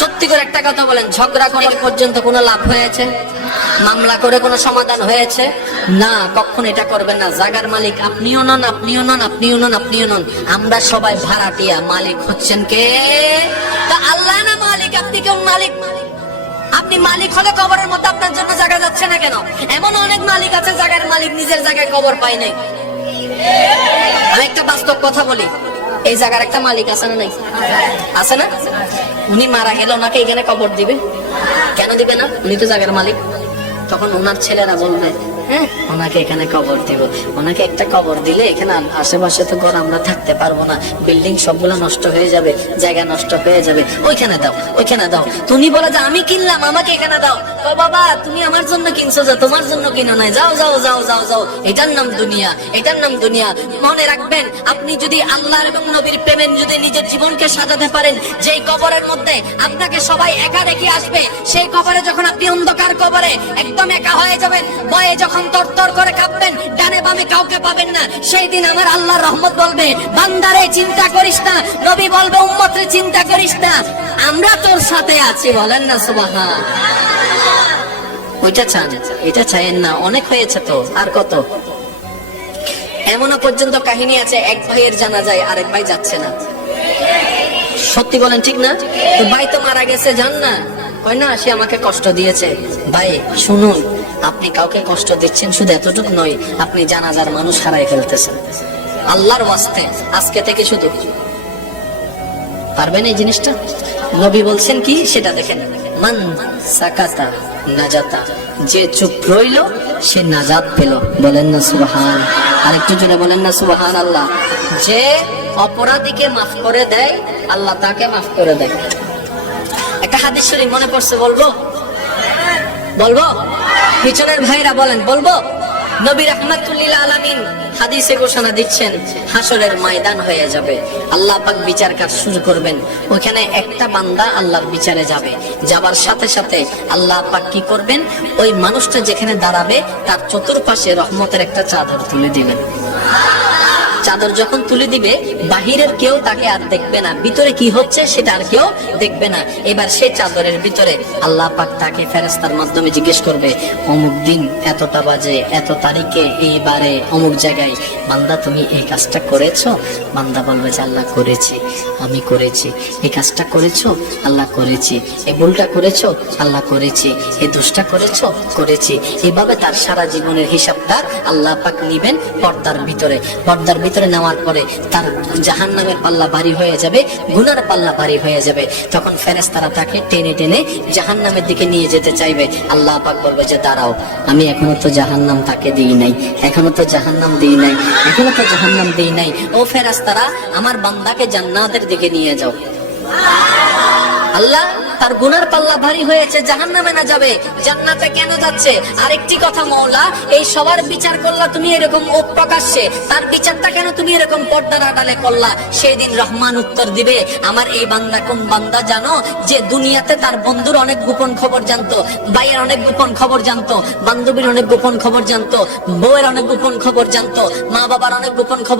সত্যি করে একটা কথা বলেন, ঝগড়া করে পর্যন্ত কোনো লাভ হয়েছে? মামলা করে কোনো সমাধান হয়েছে? না, কখনো এটা করবেন না। জায়গার মালিক আপনিও নন, আপনিও নন, আপনিও নন, আপনিও নন। আমরা সবাই ভাড়াটিয়া, মালিক হচ্ছেন কে? তা আল্লাহ না মালিক? আপনি কেউ মালিক? আপনি মালিক হলে কবরের মধ্যে আপনার জন্য জায়গা যাচ্ছে না কেন? এমন অনেক মালিক আছে, জায়গার মালিক নিজের জায়গায় কবর পায় নাই। আমি একটা বাস্তব কথা বলি, এই জায়গার একটা মালিক আছে না নাই? আছে না? উনি মারা গেলে ওনাকে এখানে কবর দিবে? কেন দিবে না? উনি তো জায়গার মালিক। তখন ওনার ছেলেরা বলবে, হ্যাঁ ওনাকে এখানে কবর দিব। ওনাকে একটা কবর দিলে এখানে আশেপাশে তো ঘর আমরা থাকতে পারবো না, বিল্ডিং সবগুলো নষ্ট হয়ে যাবে, জায়গা নষ্ট হয়ে যাবে, ওইখানে দাও, ওইখানে দাও। তুমি বলে যে আমি কিনলাম, আমাকে এখানে দাও। ও বাবা, তুমি আমার জন্য কিনছো, যা তোমার জন্য কিনো নাই, যাও যাও যাও যাও যাও। এটার নাম দুনিয়া, এটার নাম দুনিয়া। মনে রাখবেন, আপনি যদি আল্লাহ এবং নবীর প্রেমে যদি নিজের জীবনকে সাজাতে পারেন, যেই কবরের মধ্যে আপনাকে সবাই একা রেখে আসবে, সেই কবরে যখন আপনি অন্ধকার কবরে একদম একা হয়ে যাবেন, ভয়ে যখন তরতর করে কাঁপবেন, ডানে বামে কাউকে পাবেন না, সেই দিন আমার আল্লাহর রহমত বলবে, বান্দারে চিন্তা করিস না। নবী বলবে, উম্মতরে চিন্তা করিস না, আমরা তোর সাথে আছি। বলেন না সুবহান। ওইটা চান, এটা চাইেন না। অনেক হয়েছে তো, আর কত? এমনও পর্যন্ত কাহিনী আছে, এক ভাইয়ের জানাজায় আরেক ভাই যাচ্ছে না। সত্যি বলেন, ঠিক না? তো ভাই তো মারা গেছে, যান না। কয় না, সে আমাকে কষ্ট দিয়েছে। ভাই শুনুন, আপনি কাউকে কষ্ট দিচ্ছেন শুধু এতটুকু নয়, আপনি জানাজার মানুষ হারাই ফেলতেছেন। আল্লাহর ওয়াস্তে আজকে থেকে শুধু পারবেন এই জিনিসটা? নবী বলছেন কি সেটা দেখেন, মান সাকাতা নাজাতা, যে চুপ রইল সে নাজাত পেল। বলেন না সুবহান। আর একটু জোরে বলেন না সুবহান আল্লাহ। যে অপরাধীকে মাফ করে দেয়, আল্লাহ তাকে মাফ করে দেয়। একটা হাদিস শরীফ মনে পড়ছে, বলবো? বলবো? পিছনের ভাইরা বলেন, বলবো? নবী রাহমাতুল লিল আলামিন হাদিসে ঘোষণা দিচ্ছেন, হাসরের ময়দান হয়ে যাবে, আল্লাহ পাক বিচার কাজ শুরু করবেন। ওখানে একটা বান্দা আল্লাহর বিচারে যাবে, যাবার সাথে সাথে আল্লাহ পাক কি করবেন? ওই মানুষটা যেখানে দাঁড়াবে তার চতুর্পাশে রহমতের একটা চাদর তুলে দিবেন। চাদর যখন তুলে দিবে, বাহিরের কেউ তাকে আর দেখবে না, ভিতরে কি হচ্ছে সেটা আর কেউ দেখবে না। এবার সে চাদরের ভিতরে আল্লাহ পাক তাকে ফেরেশতার মাধ্যমে জিজ্ঞেস করবে, অমুক দিন এতটা বাজে এত তারিখে এইবারে অমুক জায়গায় বান্দা তুমি এই কাজটা করেছো? বান্দা বলবে যে আল্লাহ করেছি, আমি করেছি। এই কাজটা করেছো? আল্লাহ করেছি। এই ভুলটা করেছো? আল্লাহ করেছি। এই দোষটা করেছো? করেছি। এভাবে তার সারা জীবনের হিসাবটা আল্লাহ পাক নিবেন পর্দার ভিতরে। পর্দার ভিতরে নেওয়ার পরে তার জাহান্নামের পাল্লা ভারী হয়ে যাবে, গুনার পাল্লা ভারী হয়ে যাবে। তখন ফেরেশতারা তাকে টেনে টেনে জাহান্নামের দিকে নিয়ে যেতে চাইবে। আল্লাহ পাক বলবে যে দাঁড়াও, আমি এখনো তো জাহান্নাম তাকে দিই নাই, এখনো তো জাহান্নাম দিই নাই, এখনো তো জাহান্নাম দিই নাই। ও ফেরেশতারা, আমার বান্দাকে জান্নাতের দিকে নিয়ে যাও। আল্লাহ তার গুনার পাল্লা ভারী হয়েছে, জাহান্নামে না যাবে, জান্নাতে কেন যাচ্ছে? আরেকটি কথা, মওলা এই সবার বিচার করলা তুমি এরকম প্রকাশ্যে, তার বিচারটা কেন তুমি এরকম পর্দার আড়ালে করলা? সেই দিন রহমান উত্তর দিবে, আমার এই বান্দা কোন বান্দা জানো? যে দুনিয়াতে তার বন্ধুর অনেক গোপন খবর জানতো, ভাইয়ের অনেক গোপন খবর জানতো, বান্ধবীর অনেক গোপন খবর জানতো, বউয়ের অনেক গোপন খবর জানতো, মা বাবার অনেক গোপন খবর